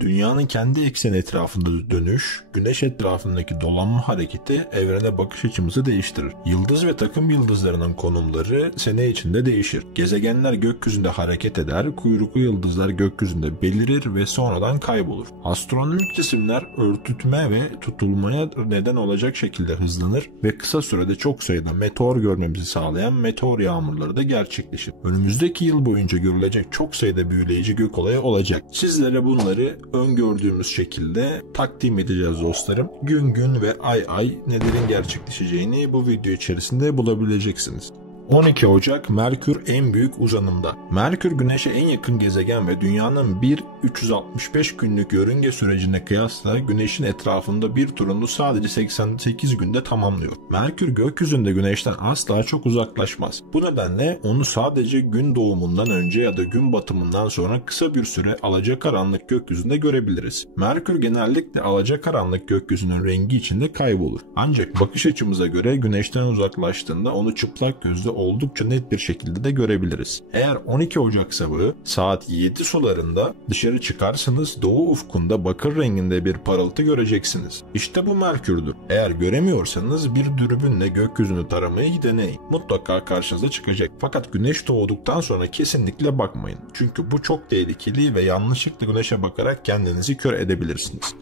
Dünyanın kendi ekseni etrafında dönüş, güneş etrafındaki dolanma hareketi evrene bakış açımızı değiştirir. Yıldız ve takım yıldızlarının konumları sene içinde değişir. Gezegenler gökyüzünde hareket eder, kuyruklu yıldızlar gökyüzünde belirir ve sonradan kaybolur. Astronomik cisimler örtütme ve tutulmaya neden olacak şekilde hızlanır ve kısa sürede çok sayıda meteor görmemizi sağlayan meteor yağmurları da gerçekleşir. Önümüzdeki yıl boyunca görülecek çok sayıda büyüleyici gök olayı olacak. Sizlere bunları öngördüğümüz şekilde takdim edeceğiz dostlarım. Gün gün ve ay ay nelerin gerçekleşeceğini bu video içerisinde bulabileceksiniz. 12 Ocak Merkür en büyük uzanımda. Merkür Güneş'e en yakın gezegen ve dünyanın 365 günlük yörünge sürecine kıyasla Güneş'in etrafında bir turunu sadece 88 günde tamamlıyor. Merkür gökyüzünde Güneş'ten asla çok uzaklaşmaz. Bu nedenle onu sadece gün doğumundan önce ya da gün batımından sonra kısa bir süre alacakaranlık gökyüzünde görebiliriz. Merkür genellikle alacakaranlık gökyüzünün rengi içinde kaybolur. Ancak bakış açımıza göre Güneş'ten uzaklaştığında onu çıplak gözle oldukça net bir şekilde de görebiliriz. Eğer 12 Ocak sabahı saat 7 sularında dışarı çıkarsanız doğu ufkunda bakır renginde bir parıltı göreceksiniz. İşte bu Merkür'dür. Eğer göremiyorsanız bir dürbünle gökyüzünü taramayı deneyin. Mutlaka karşınıza çıkacak. Fakat güneş doğduktan sonra kesinlikle bakmayın. Çünkü bu çok tehlikeli ve yanlışlıkla güneşe bakarak kendinizi kör edebilirsiniz.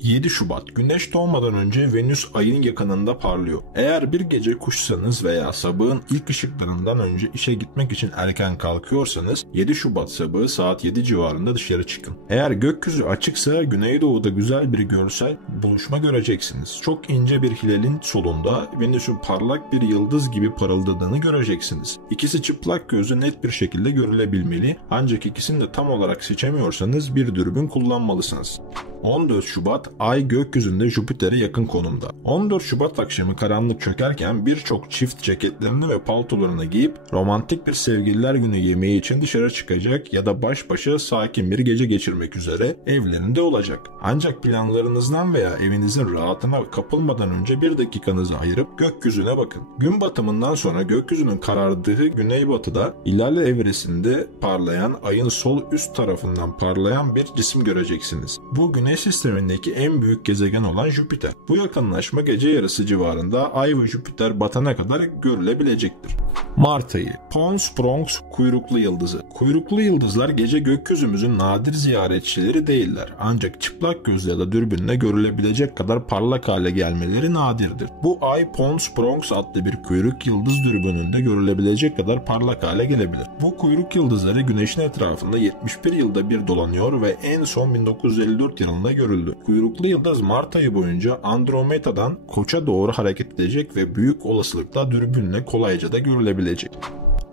7 Şubat Güneş doğmadan önce Venüs ayın yakınında parlıyor. Eğer bir gece kuşsanız veya sabahın ilk ışıklarından önce işe gitmek için erken kalkıyorsanız 7 Şubat sabahı saat 7 civarında dışarı çıkın. Eğer gökyüzü açıksa Güneydoğu'da güzel bir görsel buluşma göreceksiniz. Çok ince bir hilalin solunda Venüs'ün parlak bir yıldız gibi parıldadığını göreceksiniz. İkisi çıplak gözle net bir şekilde görülebilmeli, ancak ikisini de tam olarak seçemiyorsanız bir dürbün kullanmalısınız. 14 Şubat Ay gökyüzünde Jüpiter'e yakın konumda. 14 Şubat akşamı karanlık çökerken birçok çift ceketlerini ve paltolarını giyip romantik bir sevgililer günü yemeği için dışarı çıkacak ya da baş başa sakin bir gece geçirmek üzere evlerinde olacak. Ancak planlarınızdan veya evinizin rahatına kapılmadan önce bir dakikanızı ayırıp gökyüzüne bakın. Gün batımından sonra gökyüzünün karardığı güneybatıda İlale evresinde parlayan ayın sol üst tarafından parlayan bir cisim göreceksiniz. Bu Güneş sistemindeki en büyük gezegen olan Jüpiter. Bu yakınlaşma gece yarısı civarında Ay ve Jüpiter batana kadar görülebilecektir. Mart ayı. Pons Prongs kuyruklu yıldızı. Kuyruklu yıldızlar gece gökyüzümüzün nadir ziyaretçileri değiller. Ancak çıplak gözle ya da dürbünle görülebilecek kadar parlak hale gelmeleri nadirdir. Bu ay Pons Prongs adlı bir kuyruk yıldız dürbününde görülebilecek kadar parlak hale gelebilir. Bu kuyruk yıldızları Güneş'in etrafında 71 yılda bir dolanıyor ve en son 1954 yılında görüldü. Kuyruklu yıldız Mart ayı boyunca Andromeda'dan Koç'a doğru hareket edecek ve büyük olasılıkla dürbünle kolayca da görülebilecek.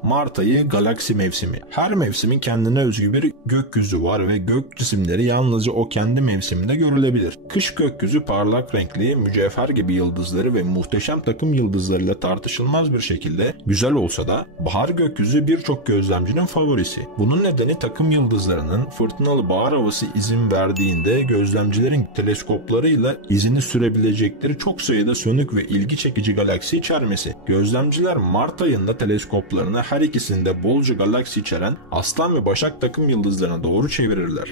Mart ayı galaksi mevsimi. Her mevsimin kendine özgü bir gökyüzü var ve gök cisimleri yalnızca o kendi mevsiminde görülebilir. Kış gökyüzü parlak renkli, mücevher gibi yıldızları ve muhteşem takım yıldızlarıyla tartışılmaz bir şekilde güzel olsa da bahar gökyüzü birçok gözlemcinin favorisi. Bunun nedeni takım yıldızlarının fırtınalı bahar havası izin verdiğinde gözlemcilerin teleskoplarıyla izini sürebilecekleri çok sayıda sönük ve ilgi çekici galaksi içermesi. Gözlemciler Mart ayında teleskoplarına her ikisinde bolca galaksi içeren Aslan ve Başak takım yıldızlarına doğru çevirirler.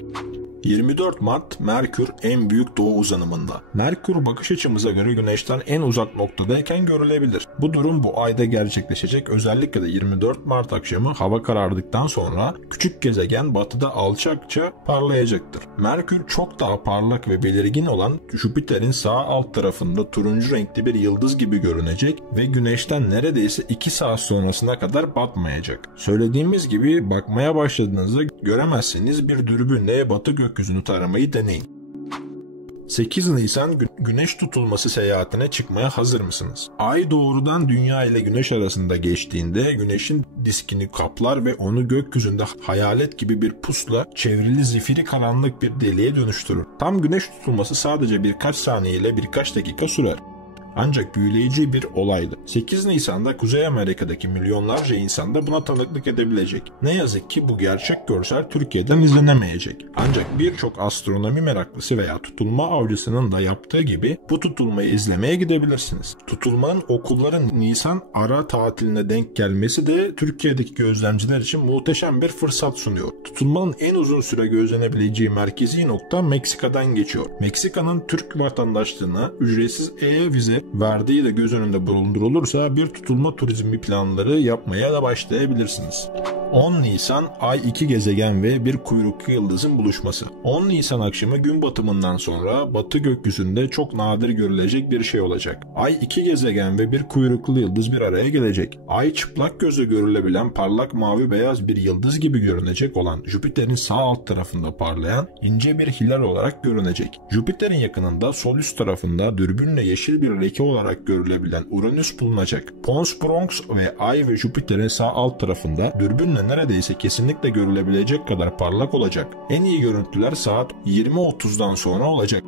24 Mart Merkür en büyük doğu uzanımında. Merkür bakış açımıza göre Güneş'ten en uzak noktadayken görülebilir. Bu durum bu ayda gerçekleşecek. Özellikle de 24 Mart akşamı hava karardıktan sonra küçük gezegen batıda alçakça parlayacaktır. Merkür çok daha parlak ve belirgin olan Jüpiter'in sağ alt tarafında turuncu renkli bir yıldız gibi görünecek ve Güneş'ten neredeyse 2 saat sonrasına kadar batmayacak. Söylediğimiz gibi bakmaya başladığınızda göremezseniz bir dürbünle batı gökyüzünü taramayı deneyin. 8 Nisan Güneş tutulması seyahatine çıkmaya hazır mısınız? Ay doğrudan Dünya ile Güneş arasında geçtiğinde Güneş'in diskini kaplar ve onu gökyüzünde hayalet gibi bir pusla çevrili zifiri karanlık bir deliğe dönüştürür. Tam Güneş tutulması sadece birkaç saniye ile birkaç dakika sürer. Ancak büyüleyici bir olaydı. 8 Nisan'da Kuzey Amerika'daki milyonlarca insan da buna tanıklık edebilecek. Ne yazık ki bu gerçek görsel Türkiye'den izlenemeyecek. Ancak birçok astronomi meraklısı veya tutulma avcısının da yaptığı gibi bu tutulmayı izlemeye gidebilirsiniz. Tutulmanın okulların Nisan ara tatiline denk gelmesi de Türkiye'deki gözlemciler için muhteşem bir fırsat sunuyor. Tutulmanın en uzun süre gözlenebileceği merkezi nokta Meksika'dan geçiyor. Meksika'nın Türk vatandaşlığına ücretsiz vize verdiği de göz önünde bulundurulursa bir tutulma turizmi planları yapmaya da başlayabilirsiniz. 10 Nisan Ay 2 gezegen ve bir kuyruklu yıldızın buluşması. 10 Nisan akşamı gün batımından sonra batı gökyüzünde çok nadir görülecek bir şey olacak. Ay 2 gezegen ve bir kuyruklu yıldız bir araya gelecek. Ay çıplak gözle görülebilen parlak mavi beyaz bir yıldız gibi görünecek olan Jüpiter'in sağ alt tarafında parlayan ince bir hilal olarak görünecek. Jüpiter'in yakınında sol üst tarafında dürbünle yeşil bir leke olarak görülebilen Uranüs bulunacak. Pons Bronx ve Ay ve Jüpiter'in sağ alt tarafında dürbünle neredeyse kesinlikle görülebilecek kadar parlak olacak. En iyi görüntüler saat 20.30'dan sonra olacak.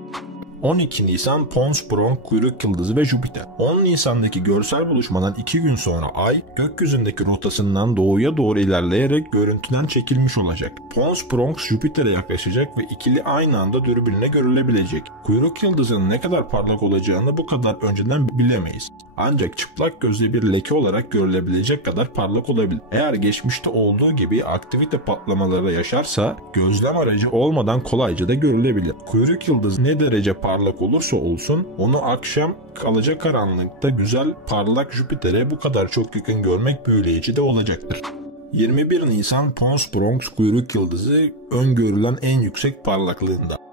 12 Nisan Pons Bronx kuyruk yıldızı ve Jüpiter. 10 Nisan'daki görsel buluşmadan 2 gün sonra Ay gökyüzündeki rotasından doğuya doğru ilerleyerek görüntüden çekilmiş olacak. Pons Bronx Jüpiter'e yaklaşacak ve ikili aynı anda dürbünle görülebilecek. Kuyruk yıldızının ne kadar parlak olacağını bu kadar önceden bilemeyiz. Ancak çıplak gözle bir leke olarak görülebilecek kadar parlak olabilir. Eğer geçmişte olduğu gibi aktivite patlamaları yaşarsa gözlem aracı olmadan kolayca da görülebilir. Kuyruk yıldızı ne derece parlak olursa olsun onu akşam alacakaranlıkta güzel parlak Jüpiter'e bu kadar çok yakın görmek büyüleyici de olacaktır. 21 Nisan Pons Bronx kuyruk yıldızı öngörülen en yüksek parlaklığında.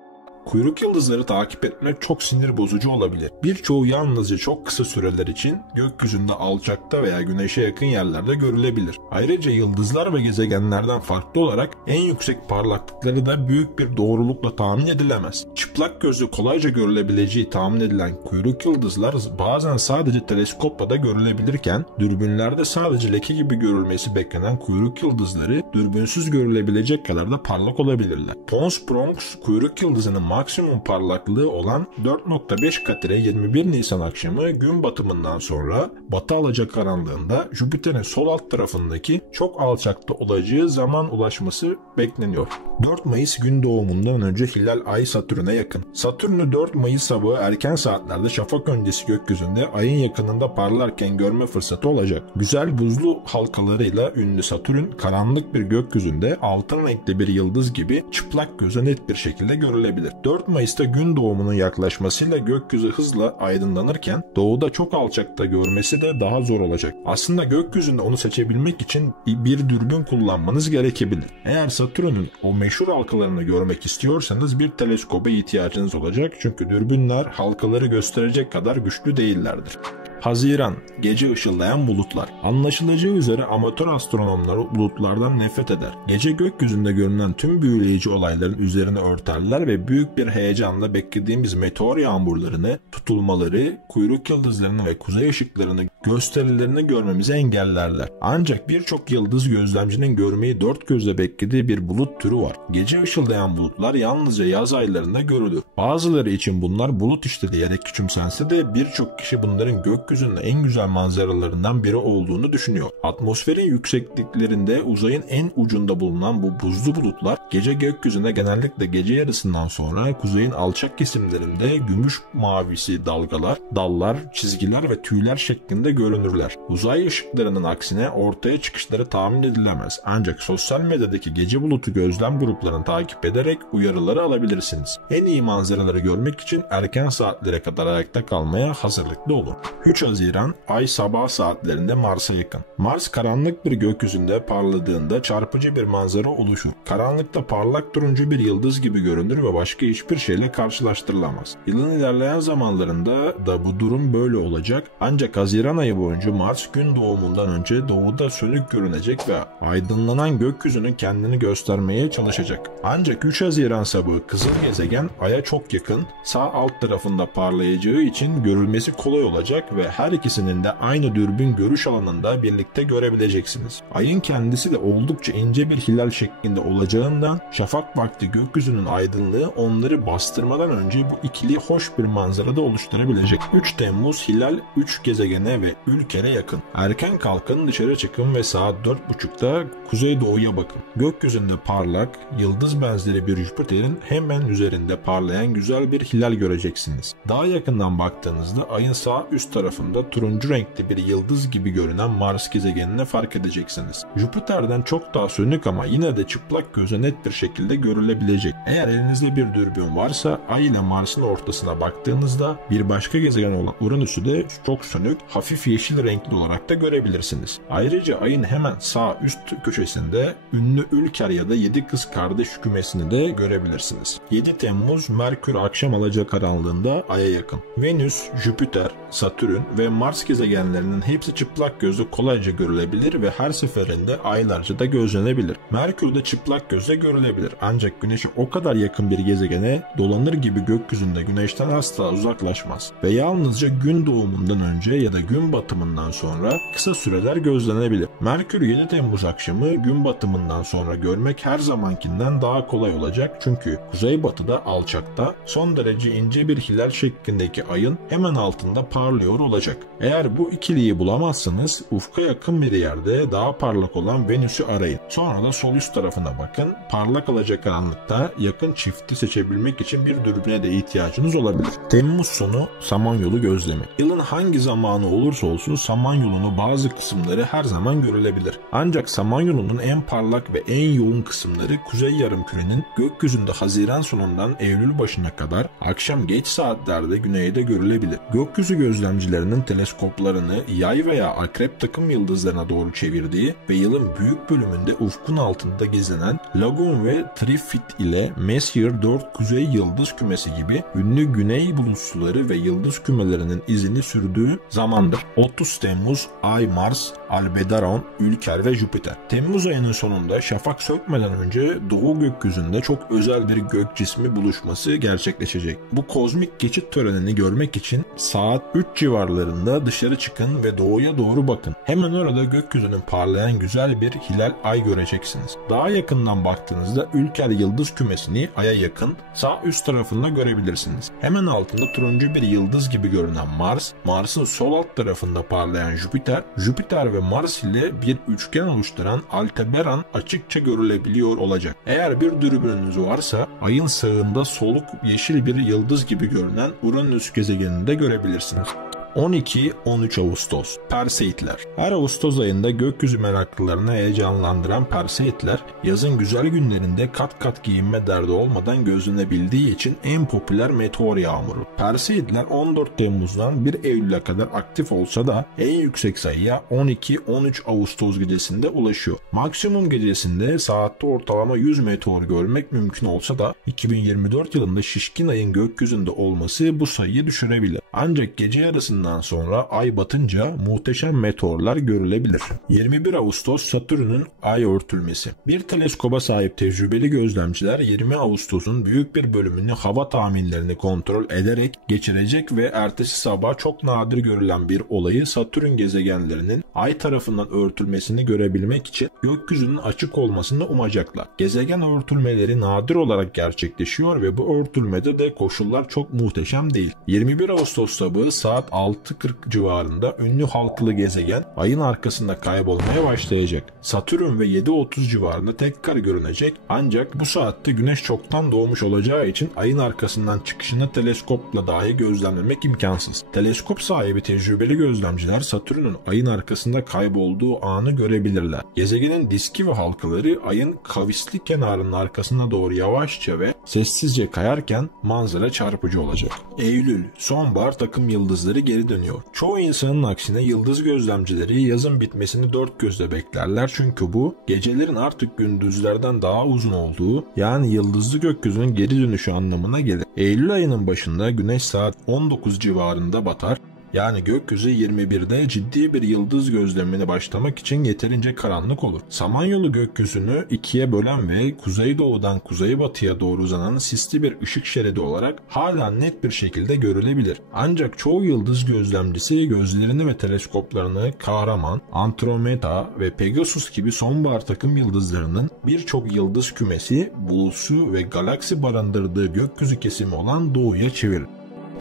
Kuyruk yıldızları takip etmek çok sinir bozucu olabilir. Birçoğu yalnızca çok kısa süreler için gökyüzünde alçakta veya güneşe yakın yerlerde görülebilir. Ayrıca yıldızlar ve gezegenlerden farklı olarak en yüksek parlaklıkları da büyük bir doğrulukla tahmin edilemez. Çıplak gözle kolayca görülebileceği tahmin edilen kuyruk yıldızlar bazen sadece teleskopla da görülebilirken dürbünlerde sadece leke gibi görülmesi beklenen kuyruk yıldızları dürbünsüz görülebilecek kadar da parlak olabilirler. Pons Bronx kuyruk yıldızının maksimum parlaklığı olan 4.5 Katire 21 Nisan akşamı gün batımından sonra batı alacakaranlığında Jüpiter'in sol alt tarafındaki çok alçakta olacağı zaman ulaşması bekleniyor. 4 Mayıs gün doğumundan önce hilal Ay Satürn'e yakın. Satürn'ü 4 Mayıs sabahı erken saatlerde şafak öncesi gökyüzünde Ay'ın yakınında parlarken görme fırsatı olacak. Güzel buzlu halkalarıyla ünlü Satürn karanlık bir gökyüzünde altın renkli bir yıldız gibi çıplak göze net bir şekilde görülebilir. 4 Mayıs'ta gün doğumunun yaklaşmasıyla gökyüzü hızla aydınlanırken doğuda çok alçakta görmesi de daha zor olacak. Aslında gökyüzünde onu seçebilmek için bir dürbün kullanmanız gerekebilir. Eğer Satürn'ün o meşhur halkalarını görmek istiyorsanız bir teleskoba ihtiyacınız olacak çünkü dürbünler halkaları gösterecek kadar güçlü değillerdir. Haziran, gece ışıldayan bulutlar. Anlaşılacağı üzere amatör astronomlar bulutlardan nefret eder. Gece gökyüzünde görünen tüm büyüleyici olayların üzerine örterler ve büyük bir heyecanla beklediğimiz meteor yağmurlarını, tutulmaları, kuyruk yıldızlarını ve kuzey ışıklarını gösterilerini görmemizi engellerler. Ancak birçok yıldız gözlemcinin görmeyi dört gözle beklediği bir bulut türü var. Gece ışıldayan bulutlar yalnızca yaz aylarında görülür. Bazıları için bunlar bulut işte diyerek küçümsense de birçok kişi bunların gökyüzünün en güzel manzaralarından biri olduğunu düşünüyor. Atmosferin yüksekliklerinde uzayın en ucunda bulunan bu buzlu bulutlar gece gökyüzünde genellikle gece yarısından sonra kuzeyin alçak kesimlerinde gümüş mavisi dalgalar, dallar, çizgiler ve tüyler şeklinde görünürler. Uzay ışıklarının aksine ortaya çıkışları tahmin edilemez. Ancak sosyal medyadaki gece bulutu gözlem gruplarını takip ederek uyarıları alabilirsiniz. En iyi manzaraları görmek için erken saatlere kadar ayakta kalmaya hazırlıklı olun. 3 Haziran ay sabah saatlerinde Mars'a yakın. Mars karanlık bir gökyüzünde parladığında çarpıcı bir manzara oluşur. Karanlıkta parlak turuncu bir yıldız gibi görünür ve başka hiçbir şeyle karşılaştırılamaz. Yılın ilerleyen zamanlarında da bu durum böyle olacak. Ancak Haziran ayı boyunca Mars gün doğumundan önce doğuda sönük görünecek ve aydınlanan gökyüzünün kendini göstermeye çalışacak. Ancak 3 Haziran sabahı kızıl gezegen Ay'a çok yakın, sağ alt tarafında parlayacağı için görülmesi kolay olacak ve her ikisinin de aynı dürbün görüş alanında birlikte görebileceksiniz. Ayın kendisi de oldukça ince bir hilal şeklinde olacağından şafak vakti gökyüzünün aydınlığı onları bastırmadan önce bu ikili hoş bir manzarada oluşturabilecek. 3 Temmuz hilal 3 gezegene ve ülkere yakın. Erken kalkın, dışarı çıkın ve saat 4.30'da kuzeydoğuya bakın. Gökyüzünde parlak, yıldız benzeri bir Jüpiter'in hemen üzerinde parlayan güzel bir hilal göreceksiniz. Daha yakından baktığınızda ayın sağ üst tarafında turuncu renkli bir yıldız gibi görünen Mars gezegenini fark edeceksiniz. Jüpiter'den çok daha sönük ama yine de çıplak göze net bir şekilde görülebilecek. Eğer elinizde bir dürbün varsa Ay ile Mars'ın ortasına baktığınızda bir başka gezegen olan Uranüs'ü de çok sönük, hafif yeşil renkli olarak da görebilirsiniz. Ayrıca ayın hemen sağ üst köşesinde ünlü Ülker ya da 7 kız kardeş kümesini de görebilirsiniz. 7 Temmuz Merkür akşam alacakaranlığında Ay'a yakın. Venüs, Jüpiter, Satürn ve Mars gezegenlerinin hepsi çıplak gözle kolayca görülebilir ve her seferinde aylarca da gözlenebilir. Merkür de çıplak gözle görülebilir ancak Güneş'e o kadar yakın bir gezegene dolanır gibi gökyüzünde Güneş'ten asla uzaklaşmaz ve yalnızca gün doğumundan önce ya da gün batımından sonra kısa süreler gözlenebilir. Merkür 7 Temmuz akşamı gün batımından sonra görmek her zamankinden daha kolay olacak çünkü kuzeybatıda alçakta son derece ince bir hilal şeklindeki ayın hemen altında parlıyor olacak. Eğer bu ikiliyi bulamazsanız ufka yakın bir yerde daha parlak olan Venüs'ü arayın. Sonra da sol üst tarafına bakın. Parlak alacakaranlıkta yakın çifti seçebilmek için bir dürbüne de ihtiyacınız olabilir. Temmuz sonu Samanyolu gözlemi. Yılın hangi zamanı olursa olsun Samanyolu'nun bazı kısımları her zaman görülebilir. Ancak Samanyolu'nun en parlak ve en yoğun kısımları Kuzey Yarımküre'nin gökyüzünde Haziran sonundan Eylül başına kadar akşam geç saatlerde güneyde görülebilir. Gökyüzü gözlemcilerinin teleskoplarını Yay veya Akrep takım yıldızlarına doğru çevirdiği ve yılın büyük bölümünde ufkun altında gezinen Lagoon ve Trifid ile Messier 4 kuzey yıldız kümesi gibi ünlü güney bulutsuları ve yıldız kümelerinin izini sürdüğü zamandır. 30 Temmuz Ay, Mars, Aldebaran, Ülker ve Jüpiter. Temmuz ayının sonunda şafak sökmeden önce doğu gökyüzünde çok özel bir gök cismi buluşması gerçekleşecek. Bu kozmik geçit törenini görmek için saat 3 civarlarında dışarı çıkın ve doğuya doğru bakın. Hemen orada gökyüzünün parlayan güzel bir hilal ay göreceksiniz. Daha yakından baktığınızda Ülker yıldız kümesini Ay'a yakın sağ üst tarafında görebilirsiniz. Hemen altında turuncu bir yıldız gibi görünen Mars, Mars'ın sol alt tarafında parlayan Jüpiter, Jüpiter ve Mars ile bir üçgen oluşturan Aldebaran açıkça görülebiliyor olacak. Eğer bir dürbününüz varsa Ay'ın sağında soluk yeşil bir yıldız gibi görünen Uranüs gezegenini de görebilirsiniz. 12-13 Ağustos Perseidler. Her Ağustos ayında gökyüzü meraklılarını heyecanlandıran Perseidler, yazın güzel günlerinde kat kat giyinme derdi olmadan gözlenebildiği için en popüler meteor yağmuru. Perseidler 14 Temmuz'dan 1 Eylül'e kadar aktif olsa da en yüksek sayıya 12-13 Ağustos gecesinde ulaşıyor. Maksimum gecesinde saatte ortalama 100 meteor görmek mümkün olsa da 2024 yılında şişkin ayın gökyüzünde olması bu sayıyı düşürebilir. Ancak gece yarısında sonra ay batınca muhteşem meteorlar görülebilir. 21 Ağustos Satürn'ün ay örtülmesi. Bir teleskoba sahip tecrübeli gözlemciler 20 Ağustos'un büyük bir bölümünü hava tahminlerini kontrol ederek geçirecek ve ertesi sabah çok nadir görülen bir olayı Satürn gezegenlerinin ay tarafından örtülmesini görebilmek için gökyüzünün açık olmasını umacaklar. Gezegen örtülmeleri nadir olarak gerçekleşiyor ve bu örtülmede de koşullar çok muhteşem değil. 21 Ağustos sabahı saat 6.40 civarında ünlü halkalı gezegen ayın arkasında kaybolmaya başlayacak. Satürn ve 7.30 civarında tekrar görünecek ancak bu saatte güneş çoktan doğmuş olacağı için ayın arkasından çıkışını teleskopla dahi gözlemlemek imkansız. Teleskop sahibi tecrübeli gözlemciler Satürn'ün ayın arkasında kaybolduğu anı görebilirler. Gezegenin diski ve halkaları ayın kavisli kenarının arkasına doğru yavaşça ve sessizce kayarken manzara çarpıcı olacak. Eylül, sonbahar takım yıldızları geri dönüyor. Çoğu insanın aksine yıldız gözlemcileri yazın bitmesini dört gözle beklerler çünkü bu gecelerin artık gündüzlerden daha uzun olduğu yani yıldızlı gökyüzünün geri dönüşü anlamına gelir. Eylül ayının başında güneş saat 19 civarında batar Yani gökyüzü 21'de ciddi bir yıldız gözlemine başlamak için yeterince karanlık olur. Samanyolu gökyüzünü ikiye bölen ve kuzeydoğudan kuzeybatıya doğru uzanan sisli bir ışık şeridi olarak hala net bir şekilde görülebilir. Ancak çoğu yıldız gözlemcisi gözlerini ve teleskoplarını Kahraman, Andromeda ve Pegasus gibi sonbahar takım yıldızlarının birçok yıldız kümesi, bulusu ve galaksi barındırdığı gökyüzü kesimi olan doğuya çevirir.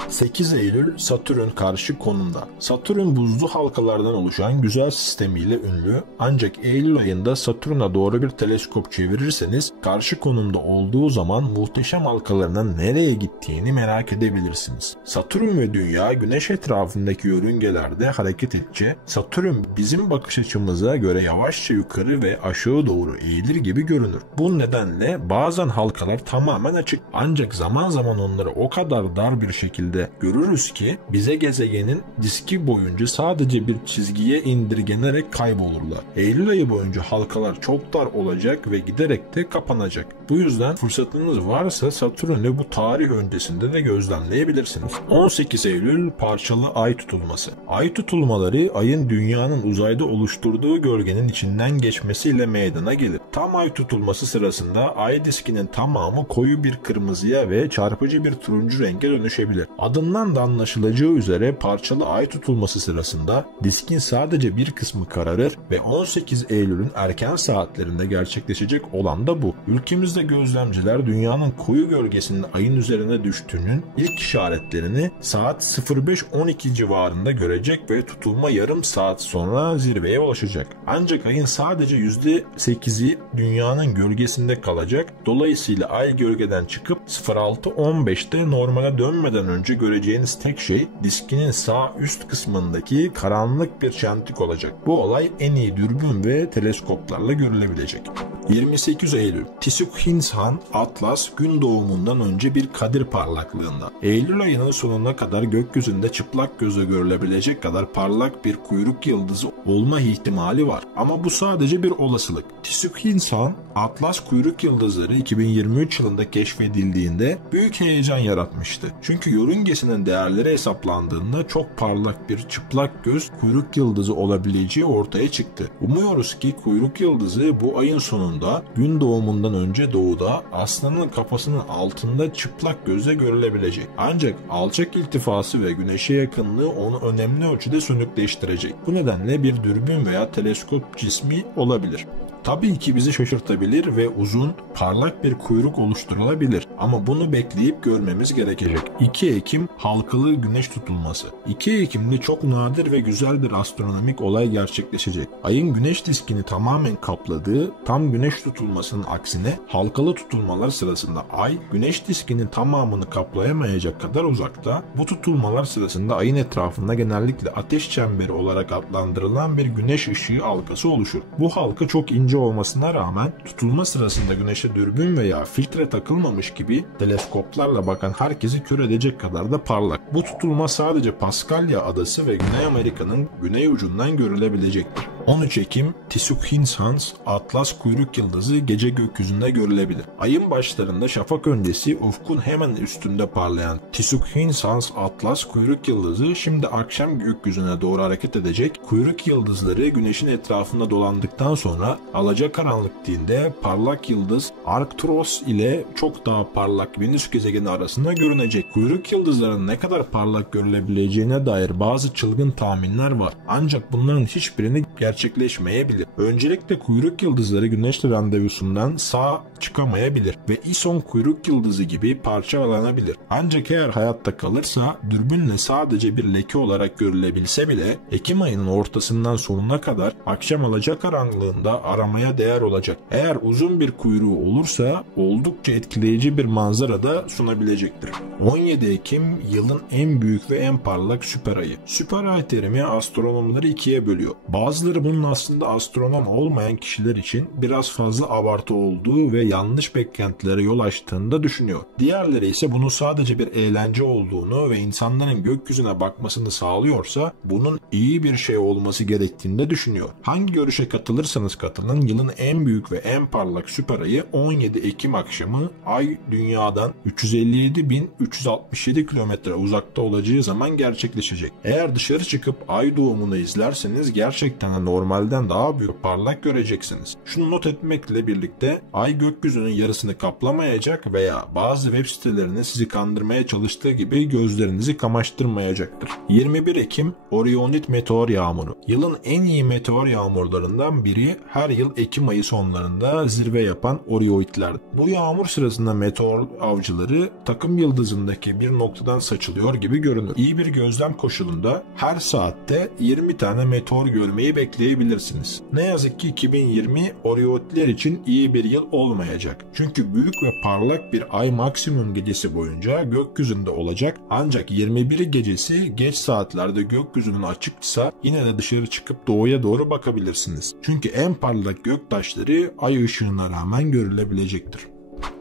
8 Eylül Satürn karşı konumda. Satürn buzlu halkalardan oluşan güzel sistemiyle ünlü, ancak Eylül ayında Satürn'e doğru bir teleskop çevirirseniz karşı konumda olduğu zaman muhteşem halkalarının nereye gittiğini merak edebilirsiniz. Satürn ve Dünya Güneş etrafındaki yörüngelerde hareket edince Satürn bizim bakış açımıza göre yavaşça yukarı ve aşağı doğru eğilir gibi görünür. Bu nedenle bazen halkalar tamamen açık, ancak zaman zaman onları o kadar dar bir şekilde görürüz ki bize gezegenin diski boyunca sadece bir çizgiye indirgenerek kaybolurlar. Eylül ayı boyunca halkalar çok dar olacak ve giderek de kapanacak. Bu yüzden fırsatınız varsa Satürn'ü bu tarih öncesinde de gözlemleyebilirsiniz. 18 Eylül parçalı ay tutulması. Ay tutulmaları ayın dünyanın uzayda oluşturduğu gölgenin içinden geçmesiyle meydana gelir. Tam ay tutulması sırasında ay diskinin tamamı koyu bir kırmızıya ve çarpıcı bir turuncu renge dönüşebilir. Adından da anlaşılacağı üzere parçalı ay tutulması sırasında diskin sadece bir kısmı kararır ve 18 Eylül'ün erken saatlerinde gerçekleşecek olan da bu. Ülkemizde gözlemciler dünyanın koyu gölgesinin ayın üzerine düştüğünün ilk işaretlerini saat 05:12 civarında görecek ve tutulma yarım saat sonra zirveye ulaşacak. Ancak ayın sadece %8'i dünyanın gölgesinde kalacak. Dolayısıyla ay gölgeden çıkıp 06:15'te normale dönmeden önce göreceğiniz tek şey diskinin sağ üst kısmındaki karanlık bir çentik olacak. Bu olay en iyi dürbün ve teleskoplarla görülebilecek. 28 Eylül Tisukinsan Atlas gün doğumundan önce bir kadir parlaklığında. Eylül ayının sonuna kadar gökyüzünde çıplak göze görülebilecek kadar parlak bir kuyruk yıldızı olma ihtimali var. Ama bu sadece bir olasılık. Tisukinsan Atlas kuyruk yıldızları 2023 yılında keşfedildiğinde büyük heyecan yaratmıştı. Çünkü yörüngesinin değerleri hesaplandığında çok parlak bir çıplak göz kuyruk yıldızı olabileceği ortaya çıktı. Umuyoruz ki kuyruk yıldızı bu ayın sonunda gün doğumundan önce doğuda aslanın kafasının altında çıplak gözle görülebilecek. Ancak alçak iltifası ve güneşe yakınlığı onu önemli ölçüde sönükleştirecek. Bu nedenle bir dürbün veya teleskop cismi olabilir. Tabii ki bizi şaşırtabilir ve uzun, parlak bir kuyruk oluşturulabilir. Ama bunu bekleyip görmemiz gerekecek. 2 Ekim halkalı güneş tutulması. 2 Ekim'de çok nadir ve güzel bir astronomik olay gerçekleşecek. Ayın güneş diskini tamamen kapladığı tam güneş tutulmasının aksine halkalı tutulmalar sırasında ay güneş diskinin tamamını kaplayamayacak kadar uzakta. Bu tutulmalar sırasında ayın etrafında genellikle ateş çemberi olarak adlandırılan bir güneş ışığı halkası oluşur. Bu halka çok ince olmasına rağmen tutulma sırasında güneşe dürbün veya filtre takılmamış gibi teleskoplarla bakan herkesi kör edecek kadar da parlak. Bu tutulma sadece Paskalya adası ve Güney Amerika'nın güney ucundan görülebilecektir. 13 Ekim Tisukinsan Atlas kuyruk yıldızı gece gökyüzünde görülebilir. Ayın başlarında şafak öncesi ufkun hemen üstünde parlayan Tisukinsan Atlas kuyruk yıldızı şimdi akşam gökyüzüne doğru hareket edecek. Kuyruk yıldızları güneşin etrafında dolandıktan sonra alacakaranlık dinde parlak yıldız Arcturus ile çok daha parlak Venüs gezegeni arasında görünecek. Kuyruk yıldızların ne kadar parlak görülebileceğine dair bazı çılgın tahminler var. Ancak bunların hiçbirini gerçekleşmeyebilir. Öncelikle kuyruk yıldızları güneşle randevusundan sağ çıkamayabilir ve Ison kuyruk yıldızı gibi parçalanabilir. Ancak eğer hayatta kalırsa dürbünle sadece bir leke olarak görülebilse bile Ekim ayının ortasından sonuna kadar akşam alacakaranlığında aramaya değer olacak. Eğer uzun bir kuyruğu olursa oldukça etkileyici bir manzara da sunabilecektir. 17 Ekim yılın en büyük ve en parlak süper ayı. Süper ay terimi astronomları ikiye bölüyor. Bazıları bunun aslında astronom olmayan kişiler için biraz fazla abartı olduğu ve yanlış beklentilere yol açtığını düşünüyor. Diğerleri ise bunun sadece bir eğlence olduğunu ve insanların gökyüzüne bakmasını sağlıyorsa bunun iyi bir şey olması gerektiğini de düşünüyor. Hangi görüşe katılırsanız katılın, yılın en büyük ve en parlak süper ayı 17 Ekim akşamı Ay Dünya'dan 357.367 kilometre uzakta olacağı zaman gerçekleşecek. Eğer dışarı çıkıp ay doğumunu izlerseniz gerçekten de normalden daha büyük parlak göreceksiniz. Şunu not etmekle birlikte ay gökyüzünün yarısını kaplamayacak veya bazı web sitelerinin sizi kandırmaya çalıştığı gibi gözlerinizi kamaştırmayacaktır. 21 Ekim Orionid meteor yağmuru. Yılın en iyi meteor yağmurlarından biri her yıl Ekim ayı sonlarında zirve yapan Orioidler. Bu yağmur sırasında meteor avcıları takım yıldızındaki bir noktadan saçılıyor gibi görünür. İyi bir gözlem koşulunda her saatte 20 tane meteor görmeyi bekleyebilirsiniz. Ne yazık ki 2020 Orioidler için iyi bir yıl olmayacak. Çünkü büyük ve parlak bir ay maksimum gecesi boyunca gökyüzünde olacak, ancak 21'i gecesi geç saatlerde gökyüzünün açıksa yine de dışarı çıkıp doğuya doğru bakabilirsiniz. Çünkü en parlak göktaşları ay ışığına rağmen görülebilecektir.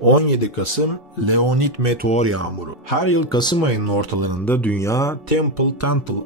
17 Kasım Leonid meteor yağmuru. Her yıl Kasım ayının ortalarında Dünya Temple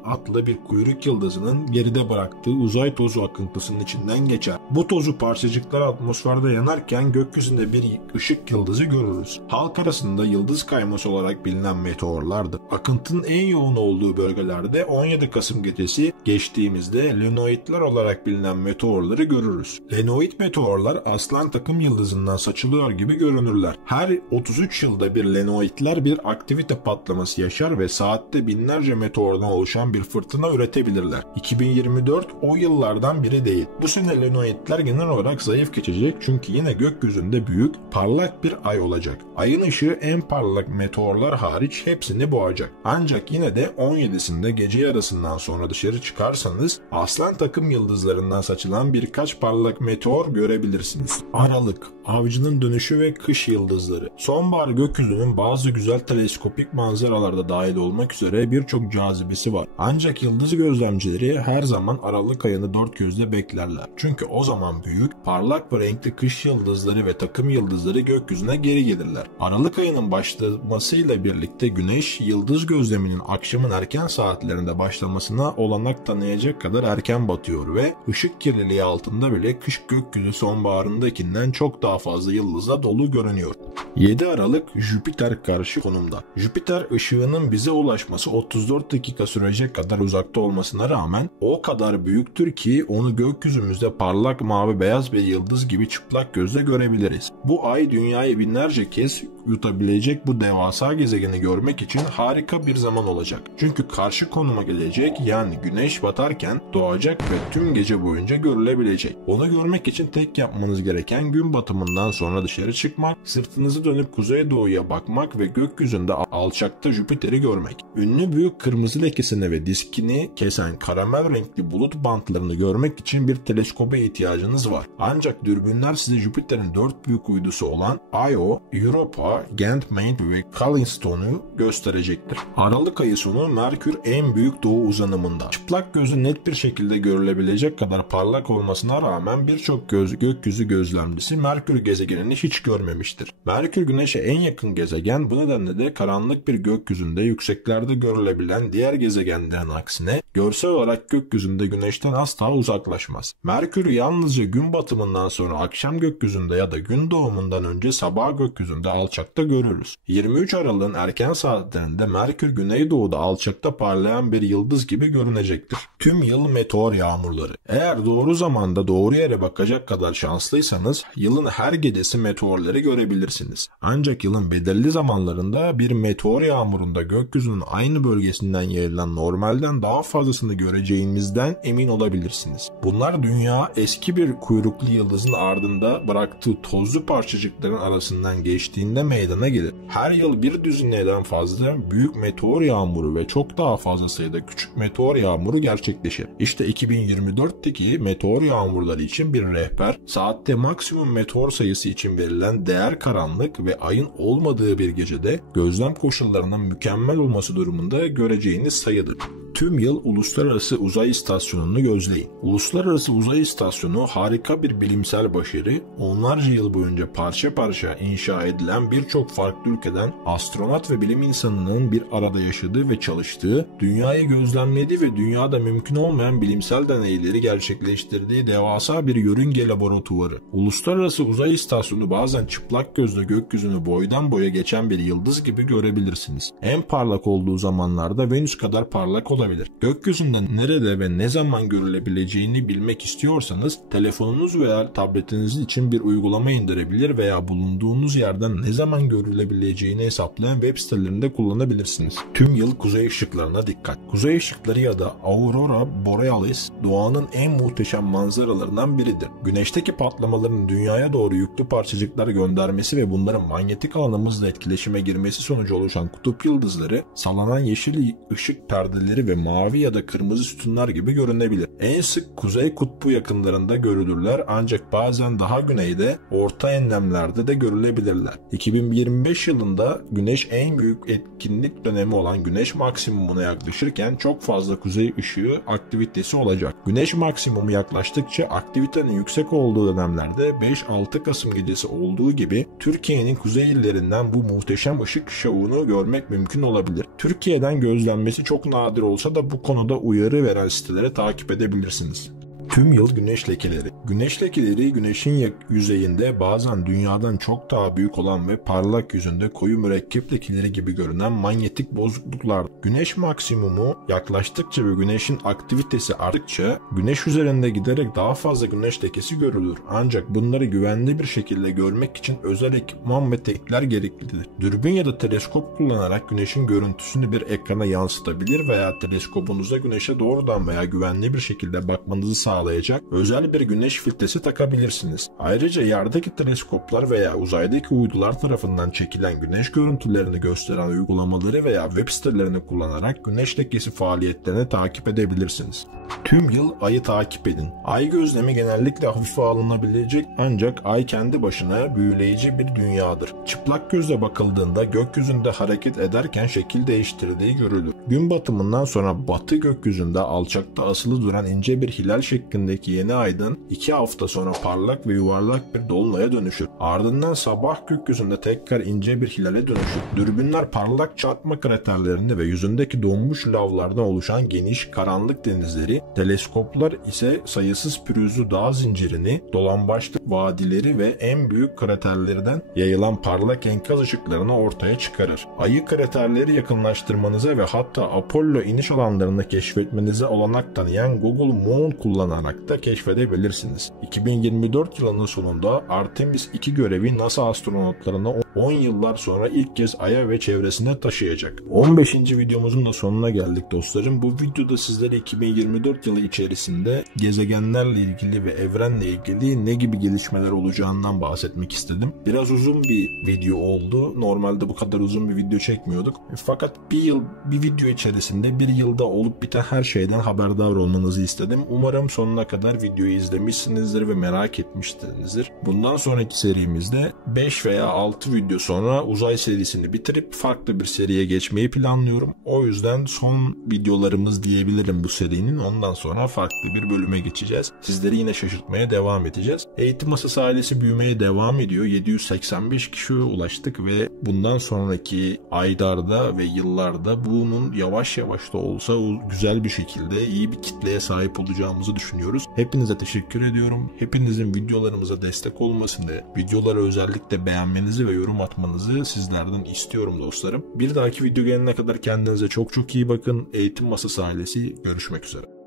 adlı bir kuyruk yıldızının geride bıraktığı uzay tozu akıntısının içinden geçer. Bu tozu parçacıkları atmosferde yanarken gökyüzünde bir ışık yıldızı görürüz. Halk arasında yıldız kayması olarak bilinen meteorlardır. Akıntının en yoğun olduğu bölgelerde 17 Kasım gecesi geçtiğimizde Lenoidler olarak bilinen meteorları görürüz. Lenoid meteorlar Aslan takım yıldızından saçılıyor gibi görünürler. Her 33 yılda bir Lenoidler bir aktivite patlaması yaşar ve saatte binlerce meteordan oluşan bir fırtına üretebilirler. 2024 o yıllardan biri değil. Bu sene Lenoidler genel olarak zayıf geçecek çünkü yine gökyüzünde büyük, parlak bir ay olacak. Ayın ışığı en parlak meteorlar hariç hepsini boğacak. Ancak yine de 17'sinde gece yarısından sonra dışarı çıkarsanız Aslan takım yıldızlarından saçılan birkaç parlak meteor görebilirsiniz. Aralık, avcının dönüşü ve kış yıldızları. Sonbahar gökyüzünün bazı güzel teleskopik manzaralarda dahil olmak üzere birçok cazibesi var. Ancak yıldız gözlemcileri her zaman Aralık ayını dört gözle beklerler. Çünkü o zaman büyük, parlak ve renkli kış yıldızları ve takım yıldızları gökyüzüne geri gelirler. Aralık ayının başlamasıyla birlikte Güneş, yıldız gözleminin akşamın erken saatlerinde başlamasına olanak tanıyacak kadar erken batıyor ve ışık kirliliği altında bile kış gökyüzü sonbaharındakinden çok daha fazla yıldızla dolu görünüyor. 7 Aralık Jüpiter karşı konumda. Jüpiter ışığının bize ulaşması 34 dakika sürecek kadar uzakta olmasına rağmen o kadar büyüktür ki onu gökyüzümüzde parlak mavi beyaz bir yıldız gibi çıplak gözle görebiliriz. Bu ay dünyayı binlerce kez yutabilecek bu devasa gezegeni görmek için harika bir zaman olacak. Çünkü karşı konuma gelecek, yani güneş batarken doğacak ve tüm gece boyunca görülebilecek. Onu görmek için tek yapmanız gereken gün batımından sonra dışarı çıkmak, sırtınızı dönüp kuzeydoğuya bakmak ve gökyüzünde alçakta Jüpiter'i görmek. Ünlü büyük kırmızı lekesini ve diskini kesen karamel renkli bulut bantlarını görmek için bir teleskoba ihtiyacınız var. Ancak dürbünler size Jüpiter'in 4 büyük uydusu olan Io, Europa, Ganymede ve Callisto'nu gösterecektir. Aralık ayı sonu Merkür en büyük doğu uzanımında. Çıplak gözü net bir şekilde görülebilecek kadar parlak olmasına rağmen birçok gökyüzü gözlemcisi Merkür gezegenini hiç görmemiştir. Merkür Güneş'e en yakın gezegen, bu nedenle de karanlık bir gökyüzünde yükseklerde görülebilen diğer gezegenlerin aksine görsel olarak gökyüzünde Güneş'ten asla uzaklaşmaz. Merkür yalnızca gün batımından sonra akşam gökyüzünde ya da gün doğumundan önce sabah gökyüzünde alçakta görürüz. 23 Aralık'ın erken saatlerinde Merkür güneydoğuda alçakta parlayan bir yıldız gibi görünecektir. Tüm yıl meteor yağmurları. Eğer doğru zamanda doğru yere bakacak kadar şanslıysanız yılın her gecesi meteorları görebilirsiniz. Ancak yılın belirli zamanlarında bir meteor yağmurunda gökyüzünün aynı bölgesinden yayılan normalden daha fazlasını göreceğinizden emin olabilirsiniz. Bunlar dünya eski bir kuyruklu yıldızın ardında bıraktığı tozlu parçacıkların arasından geçtiğinde meydana gelir. Her yıl bir düzineden fazla büyük meteor yağmuru ve çok daha fazla sayıda küçük meteor yağmuru gerçekleşir. İşte 2024'teki meteor yağmurları için bir rehber, saatte maksimum meteor sayısı için verilen değer karanlık ve ayın olmadığı bir gecede gözlem koşullarının mükemmel olması durumunda göreceğiniz sayıdır. Tüm yıl Uluslararası Uzay İstasyonu'nu gözleyin. Uluslararası Uzay İstasyonu harika bir bilimsel başarı, onlarca yıl boyunca parça parça inşa edilen birçok farklı ülkeden astronot ve bilim insanının bir arada yaşadığı ve çalıştığı, dünyayı gözlemlediği ve dünyada mümkün olmayan bilimsel deneyleri gerçekleştirdiği devasa bir yörünge laboratuvarı. Uluslararası Uzay İstasyonu bazen çıplak gözle gökyüzünü boydan boya geçen bir yıldız gibi görebilirsiniz. En parlak olduğu zamanlarda Venüs kadar parlak olabilir. Gökyüzünde nerede ve ne zaman görülebileceğini bilmek istiyorsanız telefonunuz veya tabletiniz için bir uygulama indirebilir veya bulunduğunuz yerden ne zaman görülebileceğini hesaplayan web sitelerinde kullanabilirsiniz. Tüm yıl kuzey ışıklarına dikkat. Kuzey ışıkları ya da Aurora Borealis doğanın en muhteşem manzaralarından biridir. Güneşteki patlamaların dünyaya doğru yüklü parçacıklar göndermesi ve bunların manyetik alanımızla etkileşime girmesi sonucu oluşan kutup yıldızları, sallanan yeşil ışık perdeleri ve mavi ya da kırmızı sütunlar gibi görünebilir. En sık kuzey kutbu yakınlarında görülürler ancak bazen daha güneyde, orta enlemlerde de görülebilirler. 2025 yılında Güneş en büyük etkinlik dönemi olan Güneş maksimumuna yaklaşırken çok fazla kuzey ışığı aktivitesi olacak. Güneş maksimumu yaklaştıkça aktivitenin yüksek olduğu dönemlerde 5-6 Kasım gecesi olduğu gibi Türkiye'nin kuzey illerinden bu muhteşem ışık şovunu görmek mümkün olabilir. Türkiye'den gözlenmesi çok nadir olsa da bu konuda uyarı veren siteleri takip edebilirsiniz. Tüm yıl güneş lekeleri. Güneş lekeleri güneşin yüzeyinde bazen dünyadan çok daha büyük olan ve parlak yüzünde koyu mürekkep lekeleri gibi görünen manyetik bozukluklar. Güneş maksimumu yaklaştıkça ve güneşin aktivitesi arttıkça güneş üzerinde giderek daha fazla güneş lekesi görülür. Ancak bunları güvenli bir şekilde görmek için özel ekipman ve teknikler gereklidir. Dürbün ya da teleskop kullanarak güneşin görüntüsünü bir ekrana yansıtabilir veya teleskobunuza güneşe doğrudan veya güvenli bir şekilde bakmanızı sağlayacak özel bir güneş filtresi takabilirsiniz. Ayrıca yerdeki teleskoplar veya uzaydaki uydular tarafından çekilen güneş görüntülerini gösteren uygulamaları veya web sitelerini kullanarak güneş lekesi faaliyetlerini takip edebilirsiniz. Tüm yıl ayı takip edin. Ay gözlemi genellikle hafife alınabilecek ancak ay kendi başına büyüleyici bir dünyadır. Çıplak gözle bakıldığında gökyüzünde hareket ederken şekil değiştirdiği görülür. Gün batımından sonra batı gökyüzünde alçakta asılı duran ince bir hilal şeklindeki yeni aydın 2 hafta sonra parlak ve yuvarlak bir dolunaya dönüşür. Ardından sabah gökyüzünde tekrar ince bir hilale dönüşür. Dürbünler parlak çarpma kraterlerini ve yüzündeki donmuş lavlardan oluşan geniş karanlık denizleri, teleskoplar ise sayısız pürüzlü dağ zincirini, dolambaçlı vadileri ve en büyük kraterlerden yayılan parlak enkaz ışıklarını ortaya çıkarır. Ayı kraterleri yakınlaştırmanıza ve hatta Apollo iniş alanlarını keşfetmenize olanak tanıyan Google Moon kullanarak da keşfedebilirsiniz. 2024 yılının sonunda Artemis 2 görevi NASA astronotlarını 10 yıllar sonra ilk kez Ay'a ve çevresine taşıyacak. 15. videomuzun da sonuna geldik dostlarım. Bu videoda sizlere 2024 yılı içerisinde gezegenlerle ilgili ve evrenle ilgili ne gibi gelişmeler olacağından bahsetmek istedim. Biraz uzun bir video oldu. Normalde bu kadar uzun bir video çekmiyorduk. Fakat bir video içerisinde bir yılda olup biten her şeyden haberdar olmanızı istedim. Umarım sonuna kadar videoyu izlemişsinizdir ve merak etmişsinizdir. Bundan sonraki serimizde 5 veya 6 video sonra uzay serisini bitirip farklı bir seriye geçmeyi planlıyorum. O yüzden son videolarımız diyebilirim bu serinin. Ondan sonra farklı bir bölüme geçeceğiz. Sizleri yine şaşırtmaya devam edeceğiz. Eğitim Masası ailesi büyümeye devam ediyor. 785 kişiye ulaştık ve bundan sonraki aylarda ve yıllarda bunun yavaş yavaş da olsa güzel bir şekilde iyi bir kitleye sahip olacağımızı düşünüyoruz. Hepinize teşekkür ediyorum. Hepinizin videolarımıza destek olmasını, videoları özellikle beğenmenizi ve yorum atmanızı sizlerden istiyorum dostlarım. Bir dahaki video gelene kadar kendinize çok çok iyi bakın. Eğitim Masası ailesi görüşmek üzere.